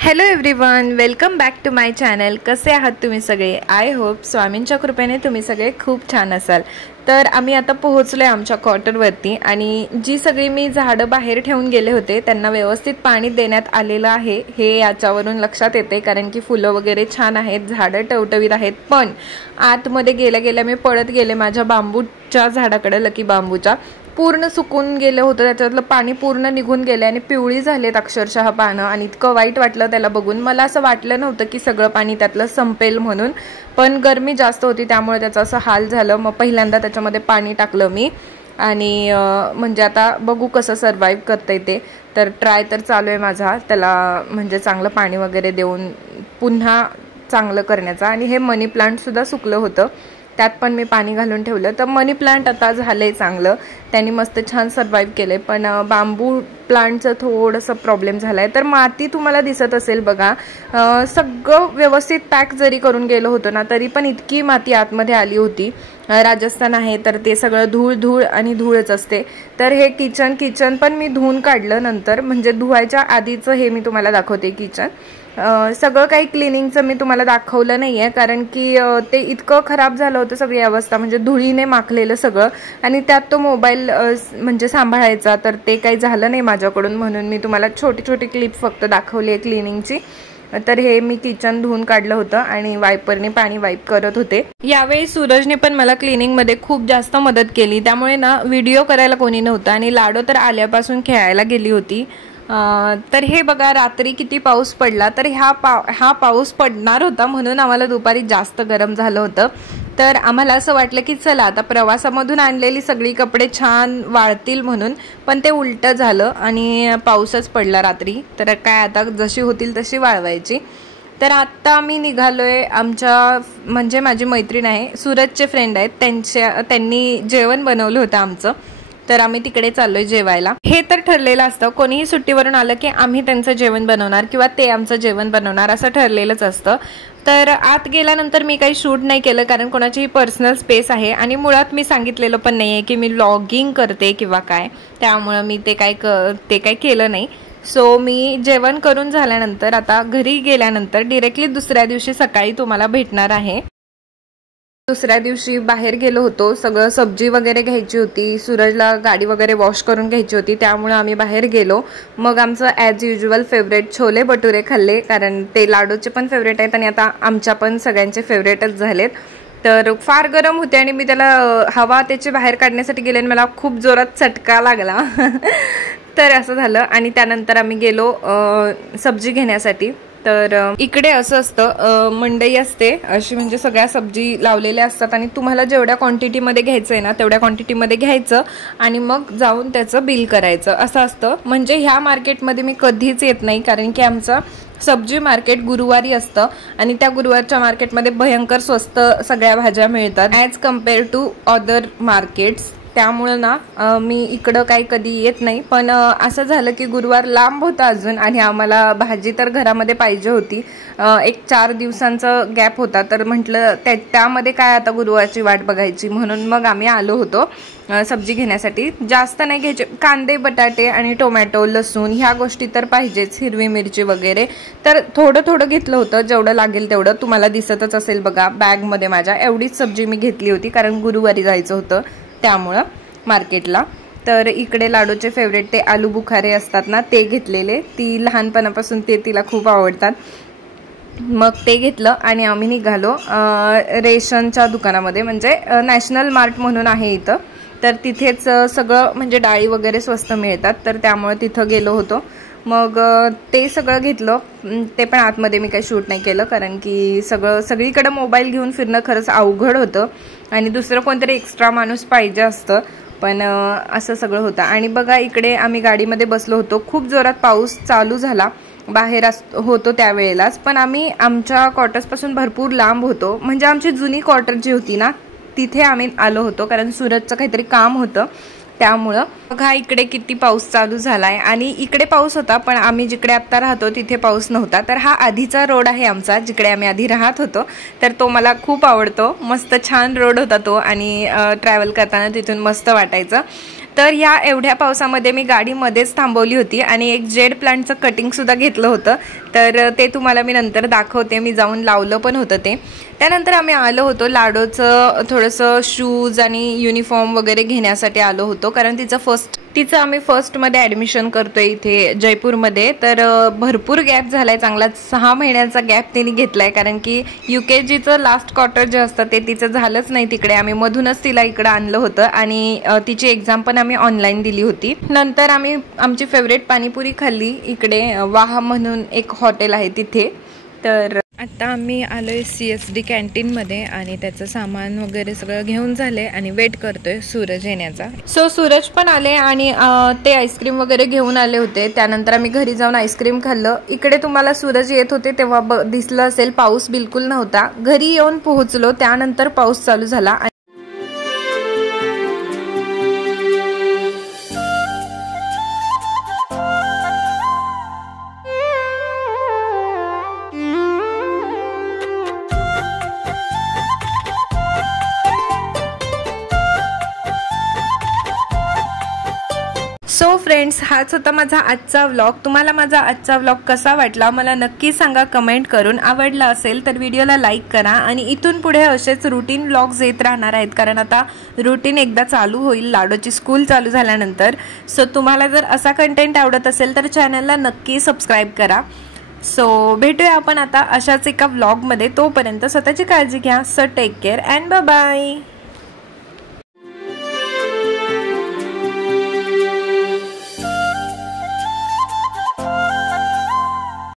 Hello everyone, welcome back to my channel. कसे आहात तुम्ही सगळे? आय होप स्वामींच्या कृपेने तुम्ही सगळे खूप छान असाल। तर आम्ही आता पोहोचलोय आमच्या क्वार्टरवरती आणि जी सगळी मी झाडं बाहेर ठेवून गेले होते त्यांना व्यवस्थित पाणी देण्यात आलेलं आहे हे याच्यावरून लक्षात येते, कारण की फुलं वगैरे छान आहेत, झाडं टवटवीत आहेत। पण आतमध्ये गेल्या गेल्या मी पळत गेले माझ्या बांबूच्या झाडाकडे, लकी बांबूच्या। पूर्ण सुकून गेलं होतं, त्याच्यातलं पाणी पूर्ण निघून गेलं आणि पिवळी झालेत अक्षरशः पानं आणि इतकं वाईट वाटलं त्याला बघून। मला असं वाटलं नव्हतं की सगळं पाणी त्यातलं संपेल म्हणून, पण गरमी जास्त होती त्यामुळे त्याचं असं हाल झालं। मग पहिल्यांदा त्याच्यामध्ये पाणी टाकलं मी आणि म्हणजे आता बघू कसं सर्वाइव्ह करता येते। तर ट्राय तर चालू आहे माझा त्याला म्हणजे चांगलं पाणी वगैरे देऊन पुन्हा चांगलं करण्याचा। आणि हे मनी प्लांट सुद्धा सुकलं होतं, त्यात पण मी पाणी घालून ठेवलं, तर मनी प्लांट आता झालंय चांगलं, त्यांनी मस्त छान सर्वाइव्ह केले। पण बांबू प्लांटचं थोडंसं प्रॉब्लेम झालाय। तर माती तुम्हाला दिसत असेल बघा, सगळं व्यवस्थित पॅक जरी करून गेलो होतं ना तरी पण इतकी माती आतमध्ये आली होती। राजस्थान आहे तर ते सगळं धूळ धूळ आणि धूळच असते। तर हे किचन पण मी धुवून काढलं नंतर, म्हणजे धुवायच्या आधीचं हे मी तुम्हाला दाखवते किचन। सगळं काही क्लिनिंगचं मी तुम्हाला दाखवलं नाहीये, कारण की ते इतकं खराब झालं होतं सगळी अवस्था, म्हणजे धुळीने माखलेलं सगळं आणि त्यात तो मोबाईल म्हणजे सांभाळायचा, तर ते काही झालं नाही माझ्याकडून, म्हणून मी तुम्हाला छोटी छोटी क्लिप फक्त दाखवली आहे क्लिनिंगची। तर हे मी किचन धुवून काढलं होतं आणि वायपरने पाणी वाईप करत होते। यावेळी सूरजने पण मला क्लिनिंग मध्ये खूप जास्त मदत केली, त्यामुळे ना व्हिडिओ करायला कोणी नव्हतं आणि लाडो तर आल्यापासून खेळायला गेली होती। तर हे बघा रात्री किती पाऊस पडला, तर हा पाऊस पडणार होता म्हणून आम्हाला दुपारी जास्त गरम झालं होतं। तर आम्हाला असं वाटलं की चला आता प्रवासामधून आणलेली सगळी कपडे छान वाळतील म्हणून, पण ते उलटं झालं आणि पाऊसच पडला रात्री। तर काय आता जशी होतील तशी वाळवायची। तर आता मी निघालोय आमच्या, म्हणजे माझी मैत्रीण आहे, सूरजचे फ्रेंड आहेत, त्यांनी जेवण बनवलं होतं आमचं, तर आम्ही तिकडे चाललोय जेवायला। हे तर ठरलेलं असतं, कोणीही सुट्टीवरून आलं की आम्ही त्यांचं जेवण बनवणार किंवा ते आमचं जेवण बनवणार असं ठरलेलंच असतं। तर आत गेल्यानंतर मी काही शूट नाही केलं, कारण कोणाची पर्सनल स्पेस आहे आणि मुळात मी सांगितलेलं पण नाहीये की मी व्लॉगिंग करते किंवा काय, त्यामुळे मी ते काय केलं नाही। सो मी जेवण करून झाल्यानंतर आता घरी गेल्यानंतर डिरेक्टली दुसऱ्या दिवशी सकाळी तुम्हाला भेटणार आहे। दुसऱ्या दिवशी बाहेर गेलो होतो, सगळं सब्जी वगैरे घ्यायची होती, सूरजला गाडी वगैरे वॉश करून घ्यायची होती, त्यामुळे आम्ही बाहेर गेलो। मग आमचं as usual favourite chole bhature खाल्ले, कारण ते लाडूचे पण फेवरेट आहेत आणि आता आमच्या पण सगळ्यांचे फेवरेटच झालेत। तर फार गरम होते आणि मी त्याला हवा त्याची बाहेर काढण्यासाठी गेले आणि मला खूप जोरात चटका लागला तर असं झालं। आणि त्यानंतर आम्ही गेलो सब्जी घेण्यासाठी। तर इकडे असं असतं, मंडई असते अशी, म्हणजे सगळ्या सब्जी लावलेल्या असतात आणि तुम्हाला जेवढ्या क्वांटिटीमध्ये घ्यायचं आहे ना तेवढ्या क्वांटिटीमध्ये घ्यायचं आणि मग जाऊन त्याचं बिल करायचं असं असतं। म्हणजे ह्या मार्केटमध्ये मी कधीच येत नाही, कारण की आमचं सब्जी मार्केट गुरुवारी असतं आणि त्या गुरुवारच्या मार्केटमध्ये भयंकर स्वस्त सगळ्या भाज्या मिळतात as compare to other markets, त्यामुळे ना मी इकडं काही कधी येत नाही। पण असं झालं की गुरुवार लांब होता अजून आणि आम्हाला भाजी तर घरामध्ये पाहिजे होती, एक 4 दिवसांचा गॅप होता, तर म्हटलं त्यामध्ये काय आता गुरुवारची वाट बघायची, म्हणून मग आम्ही आलो होतो सब्जी घेण्यासाठी। जास्त नाही घ्यायचे, कांदे बटाटे आणि टोमॅटो लसूण ह्या गोष्टी तर पाहिजेच, हिरवी मिरची वगैरे, तर थोडं थोडं घेतलं होतं, जेवढं लागेल तेवढं। तुम्हाला दिसतच असेल बघा बॅगमध्ये माझ्या एवढीच सब्जी मी घेतली होती, कारण गुरुवारी जायचं होतं त्यामुळं मार्केटला। तर इकडे लाडूचे फेवरेट ते आलू बुखारे असतात ना ते घेतलेले, ती लहानपणापासून ते तिला खूप आवडतात, मग ते घेतलं आणि आम्ही निघालो रेशनच्या दुकानामध्ये, म्हणजे नॅशनल मार्ट म्हणून आहे इथं, तर तिथेच सगळं म्हणजे डाळी वगैरे स्वस्त मिळतात, तर त्यामुळे तिथं गेलो होतो। मग ते सगळं घेतलं, ते पण आतमध्ये मी काही शूट नाही केलं, कारण की सगळीकडे मोबाईल घेऊन फिरणं खरंच अवघड होतं आणि दुसरं कोणतरी एक्स्ट्रा माणूस पाहिजे असतं, पण असं सगळं होतं। आणि बघा इकडे आम्ही गाडीमध्ये बसलो होतो, खूप जोरात पाऊस चालू झाला, बाहेर होतो त्यावेळेलाच, पण आम्ही आमच्या क्वार्टर्सपासून भरपूर लांब होतो, म्हणजे आमची जुनी क्वार्टर जी होती ना तिथे आम्ही आलो होतो, कारण सूरजचं काहीतरी काम होतं त्यामुळं। बघा इकडे किती पाऊस चालू झालाय आणि इकडे पाऊस होता, पण आम्ही जिकडे आत्ता राहतो तिथे पाऊस नव्हता। तर हा आधीचा रोड आहे आमचा, जिकडे आम्ही आधी राहत होतो, तर तो मला खूप आवडतो, मस्त छान रोड होता तो आणि ट्रॅव्हल करताना तिथून मस्त वाटायचं। तर ह्या एवढ्या पावसामध्ये मी गाडी मध्येच थांबवली होती आणि एक जेड प्लांटचं कटिंग सुद्धा घेतलं होतं, तर ते तुम्हाला मी नंतर दाखवते. मी जाऊन लावलं पण होतं ते. त्यानंतर आम्ही आलो होतो लाडोचं थोडंसं शूज आणि युनिफॉर्म वगैरे घेण्यासाठी आलो होतो, कारण तिचं आम्ही फर्स्टमध्ये ॲडमिशन करतोय इथे जयपूरमध्ये. तर भरपूर गॅप झाला आहे, चांगला 6 महिन्याचा गॅप तिने घेतला आहे, कारण की UKGचं लास्ट क्वार्टर जे असतं ते तिचं झालंच नाही तिकडे. आम्ही मधूनच तिला इकडं आणलं होतं आणि तिची एक्झाम पण आम्ही ऑनलाईन दिली होती. नंतर आम्ही आमची फेवरेट पाणीपुरी खाल्ली इकडे, वाहा म्हणून एक हॉटेल आहे तिथे. तर आता आम्ही आलोय CSD कॅन्टीनमध्ये आणि त्याचं सामान वगैरे सगळं घेऊन झाले आणि वेट करतोय सूरज येण्याचा. सो सूरज पण आले आणि ते आईस्क्रीम वगैरे घेऊन आले होते. त्यानंतर आम्ही घरी जाऊन आईस्क्रीम खाल्लं. इकडे तुम्हाला सूरज येत होते तेव्हा दिसलं असेल, पाऊस बिलकुल नव्हता. घरी येऊन पोहोचलो त्यानंतर पाऊस चालू झाला. सो फ्रेंड्स, हाच होता माझा आजचा व्लॉग. तुम्हाला माझा आजचा व्लॉग कसा वाटला मला नक्की सांगा कमेंट करून. आवडला असेल तर व्हिडिओला लाईक करा आणि इथून पुढे असेच रुटीन व्लॉग्स येत राहणार आहेत, कारण आता रुटीन एकदा चालू होईल लाडोची स्कूल चालू झाल्यानंतर. सो तुम्हाला जर असा कंटेंट आवडत असेल तर चॅनलला नक्की सबस्क्राईब करा. सो भेटूया आपण आता अशाच एका व्लॉगमध्ये. तोपर्यंत स्वतःची काळजी घ्या. So take care and bye bye.